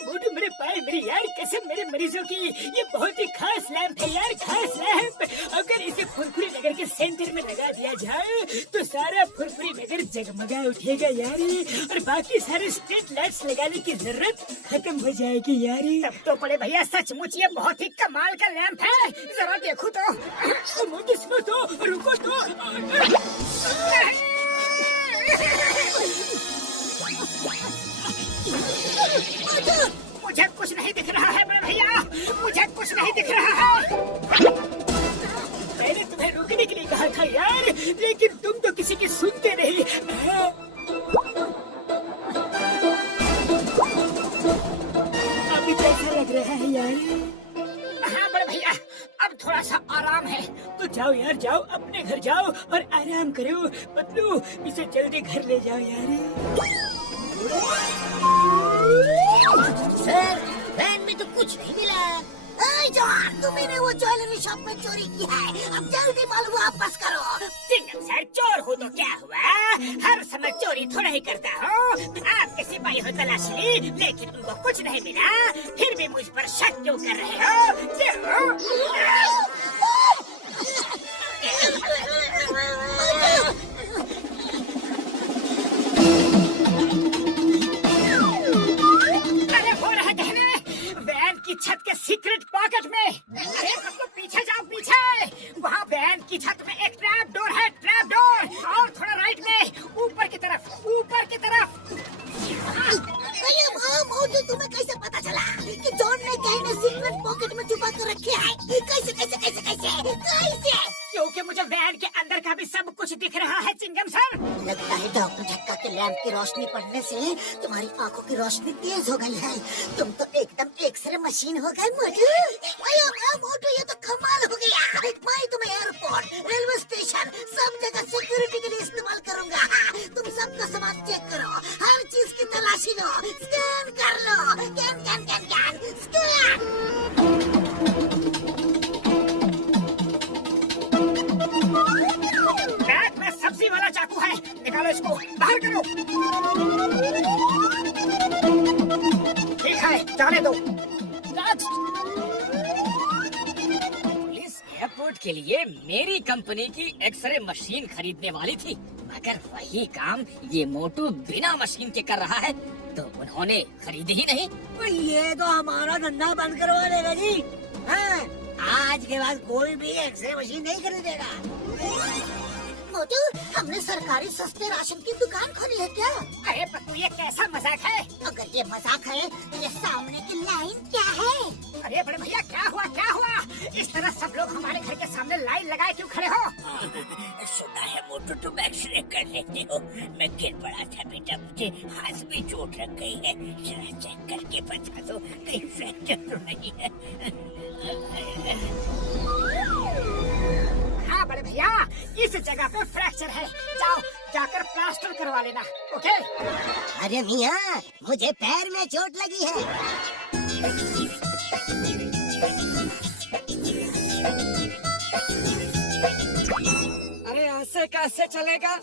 मोटू मेरे पाए मेरे यार, कसम मेरे मरीजों की, ये बहुत ही खास लैंप है यार, खास लैंप। अगर इसे फुरफुरी नगर के सेंटर में लगा दिया जाए तो सारा फुरफुरी नगर जगमगा उठेगा यार, और बाकी सारे स्ट्रीट लाइट्स लगाने की जरूरत खत्म हो जाएगी यार। तब तो बड़े भैया सचमुच ये बहुत ही कमाल का लैंप है, जरा देखो तो। मोटू सुनो तो, रुको तो। मुझे कुछ नहीं दिख रहा है बड़े भैया, मुझे कुछ नहीं दिख रहा है। मैंने तुम्हें रुकने के लिए कहा था यार, लेकिन तुम तो किसी की सुनते नहीं। अभी कैसा लग रहा है यार? हाँ बड़े भैया, अब थोड़ा सा आराम है। तो जाओ यार, जाओ अपने घर जाओ और आराम करो। पतलू, इसे जल्दी घर ले जाओ यार। सर, वैन में तो कुछ नहीं मिला। जॉन, तुमने वो ज्वेलरी शॉप में चोरी की है, अब जल्दी माल वापस करो। चिंगम सर, चोर हो तो क्या हुआ, हर समय चोरी थोड़ा ही करता हो। आपके सिपाही हो तलाशी ली, लेकिन तुमको कुछ नहीं मिला, फिर भी मुझ पर शक क्यों कर रहे हो? क्यों? की छत के सीक्रेट पॉकेट में। अरे तो पीछे जाओ, पीछे। वहाँ वैन की छत में एक ट्रैप डोर है, ट्रैप डोर। और थोड़ा राइट में, ऊपर की तरफ, ऊपर की तरफ। मोटू, तुम्हें कैसे पता चला कि जॉन ने कहीं ने सीक्रेट पॉकेट में छुपा कर रखे है? कैसे कैसे कैसे कैसे कैसे? क्योंकि मुझे वैन के अंदर का भी सब कुछ दिख रहा है चिंगम सर। लगता है डॉक्टर झक्का के लैंप की रोशनी पड़ने से तुम्हारी आंखों की रोशनी तेज हो गई है। तुम तो एकदम एक्सरे मशीन हो गए मोटू। मोटू, ये तो कमाल हो गया। मैं तुम्हें एयरपोर्ट, रेलवे स्टेशन, सब जगह सिक्योरिटी के लिए इस्तेमाल करूंगा। तुम सबका सामान चेक करो, हर चीज की तलाशी लो, स्कैन कर लो। Can can can can scan. Bag में सब्जी वाला चाकू है, निकालो इसको, बाहर करो। ठीक है, जाने दो। पुलिस एयरपोर्ट के लिए मेरी कंपनी की एक्सरे मशीन खरीदने वाली थी, मगर वही काम ये मोटू बिना मशीन के कर रहा है, तो उन्होंने खरीदी ही नहीं। ये तो हमारा धंधा बंद करवा देगा जी। हाँ, आज के बाद कोई भी एक्सरे मशीन नहीं खरीदेगा। मोटू, हमने सरकारी सस्ते राशन की दुकान खोली है क्या? अरे पत्तू, ये कैसा मजाक है? अगर ये मजाक है तो ये सामने की लाइन क्या है? अरे बड़े भैया, क्या हुआ क्या हुआ? इस तरह सब लोग हमारे घर के सामने लाइन लगाए क्यों खड़े हो? सुना है मोटू, तुम एक्सरे कर लेते हो। मैं गिर पड़ा था बेटा, मुझे हाथ में चोट लग गई है, जरा चेक करके बता दो कहीं फ्रैक्चर तो नहीं है। हाँ बड़े भैया, इस जगह पे फ्रैक्चर है, जाओ जाकर प्लास्टर करवा लेना। ओके? अरे मियाँ, मुझे पैर में चोट लगी है। अरे ऐसे कैसे चलेगा?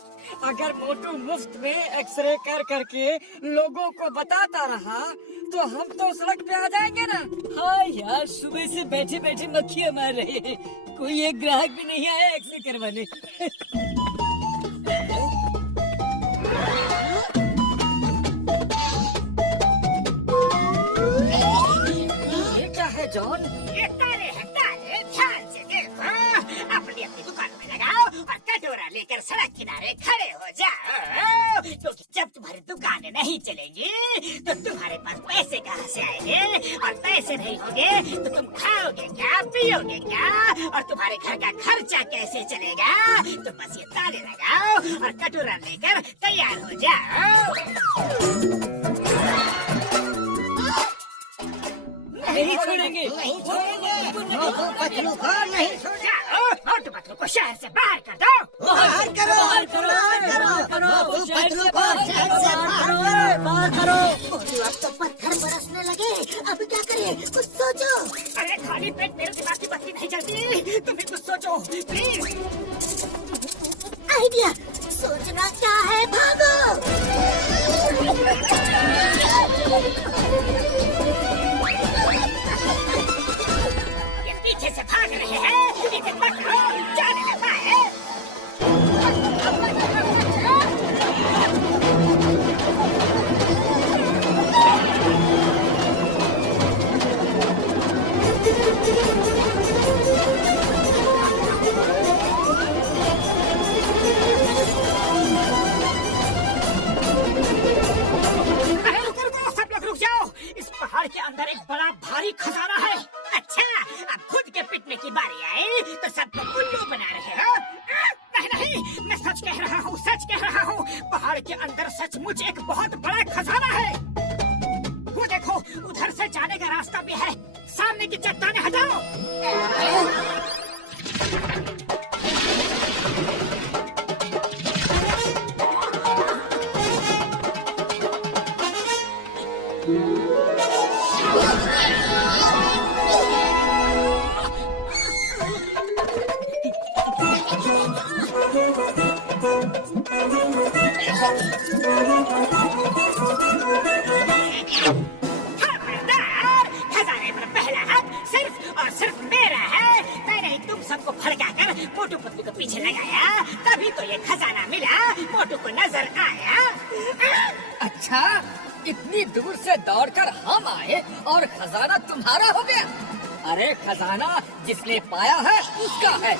अगर मोटू मुफ्त में एक्सरे कर करके लोगों को बताता रहा तो हम तो सड़क पे आ जाएंगे ना। हाँ यार, सुबह से बैठे बैठे मक्खियाँ मार रहे हैं, कोई एक ग्राहक भी नहीं आया एक्सरे करवाने। ये क्या है जॉन? ये ताले हैं, ताले, ध्यान से देखो। अपनी अपनी दुकान में लगाओ और कटोरा लेकर सड़क किनारे खड़े हो जाओ, क्योंकि जब तुम्हारी दुकानें नहीं चलेंगी तो तुम्हारे पास पैसे कहाँ से आएंगे, और पैसे नहीं होंगे तो तुम खाओगे क्या, पियोगे क्या, और तुम्हारे घर का खर्चा कैसे चलेगा? तो बस ये ताले लगाओ और कटोरा लेकर तैयार हो जाओ। नहीं छोड़ेंगे, नहीं छोड़ेंगे। मोटू पतलू को नहीं जाओ, मोटू पतलू को शहर से बाहर कर दो। बाहर करो, बाहर करो। मोटू पतलू को शहर से बाहर करो। मोटू, अब तो पत्थर बरसने लगे, अब क्या करें? कुछ सोचो। अरे खाली पेट मेरे दिमाग की बत्ती नहीं चलती, तुम भी कुछ सोचो प्लीज। आइडिया, सोचना क्या है, भागो। रहे हैं? इसे पकड़ो, जाने न पाए। सब लोग रुक जाओ, इस पहाड़ के अंदर एक बड़ा भारी खजाना है। अच्छा, अब खुद के पिटने की बारी आई तो सबको उल्लू बना रहे हो? नहीं नहीं, मैं सच कह रहा हूँ, सच कह रहा हूँ। पहाड़ के अंदर सचमुच एक बहुत बड़ा खजाना है। वो देखो, उधर से जाने का रास्ता भी है। सामने की चट्टानें हटाओ। खबरदार, खजाने पर पहला हाथ सिर्फ और सिर्फ मेरा है। मैंने ही तुम सबको भड़काकर मोटू पतलू के पीछे लगाया, तभी तो ये खजाना मिला, मोटू को नजर आया। अच्छा, इतनी दूर से दौड़कर हम आए और खजाना तुम्हारा हो गया? अरे खजाना जिसने पाया है उसका है।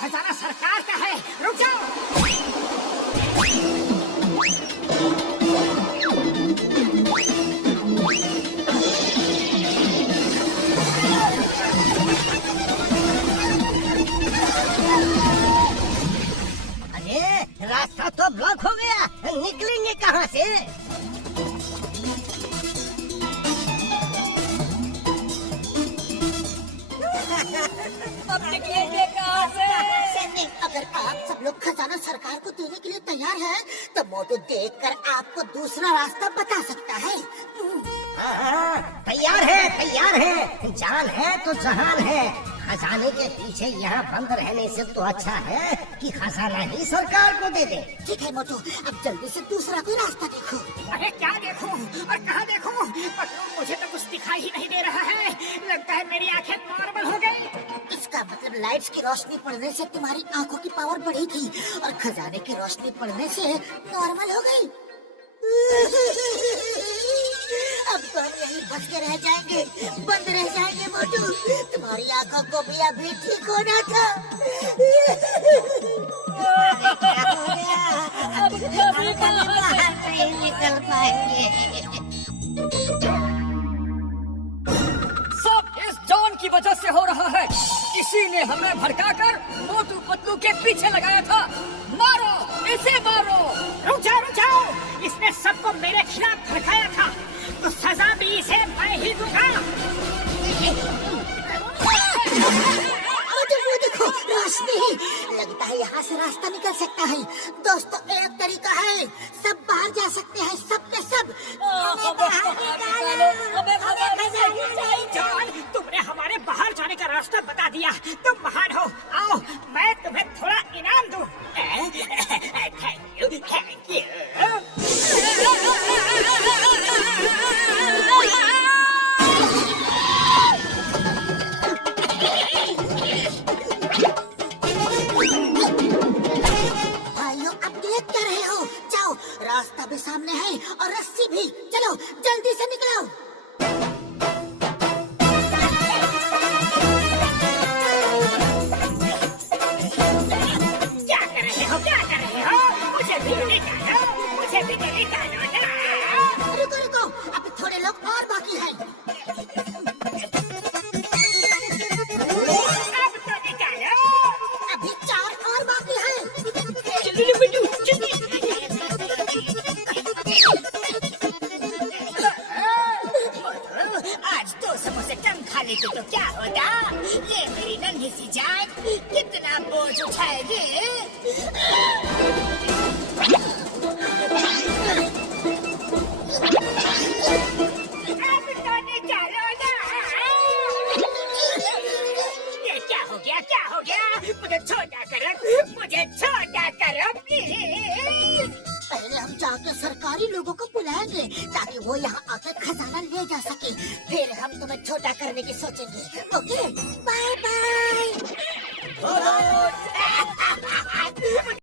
खजाना सरकार का है, रुक जाओ। अरे रास्ता तो ब्लॉक हो गया, निकलेंगे कहाँ से? अब निकलेंगे कहाँ से? अगर आप सब लोग खजाना सरकार को देने के लिए तैयार हैं, तो मोटू देखकर आपको दूसरा रास्ता बता सकता है। तैयार है, जान है तो जहान है। खजाने के पीछे यहाँ बंद रहने से तो अच्छा है कि खजाना ही सरकार को दे दे। ठीक है मोटू, अब जल्दी से दूसरा कोई रास्ता देखो। अरे क्या देखूं और कहाँ देखूं? पतलू, मुझे तो कुछ दिखाई ही नहीं दे रहा है। लगता है मेरी आंखें नॉर्मल हो गई। इसका मतलब लाइट्स की रोशनी पड़ने से तुम्हारी आंखों की पावर बढ़ेगी और खजाने की रोशनी पड़ने से नॉर्मल हो गई। अब तो हम यहीं फंस के रह जाएंगे, बंद रह जाएंगे मोटू। तुम्हारी आंखों को भी अभी ठीक होना था। अब कभी बाहर नहीं निकल पाएंगे। सब इस जॉन की वजह से हो रहा है। इसी ने हमें भड़काकर मोटू पतलू के पीछे लगाया था। मारो, इसे मारो। रुक जाओ। इसने सबको मेरे खिलाफ भड़काया था, तो सजा भी इसे मैं ही दूंगा। वो देखो, रोशनी। लगता है यहाँ से रास्ता निकल सकता है। दोस्तों, एक तरीका है, सब बाहर जा सकते हैं, सब के सब। जॉन, तुमने हमारे बाहर जाने का रास्ता बता दिया। तुम महान हो। आओ, मैं तुम्हें थोड़ा इनाम दूं। Thank you. भाइयों, अब देख क्या रहे हो? जाओ, रास्ता भी सामने है और रस्सी भी। चलो, जल्दी से निकलो। क्या कर रहे हो? मुझे भी निकालो ना। रुको, अब थोड़े लोग और बाकी हैं। अब तो निकालो। अभी 4 और बाकी हैं। आज तो कितना बोझ उठाएंगे? अब तो निकालो ना। ये क्या हो गया, क्या हो गया? मुझे छोटा करो प्लीज। पहले हम जाके सरकारी लोगों को बुलाएंगे ताकि वो यहाँ आकर खजाना ले जा सके, फिर हम तुम्हें छोटा करने की सोचेंगे। Okay bye.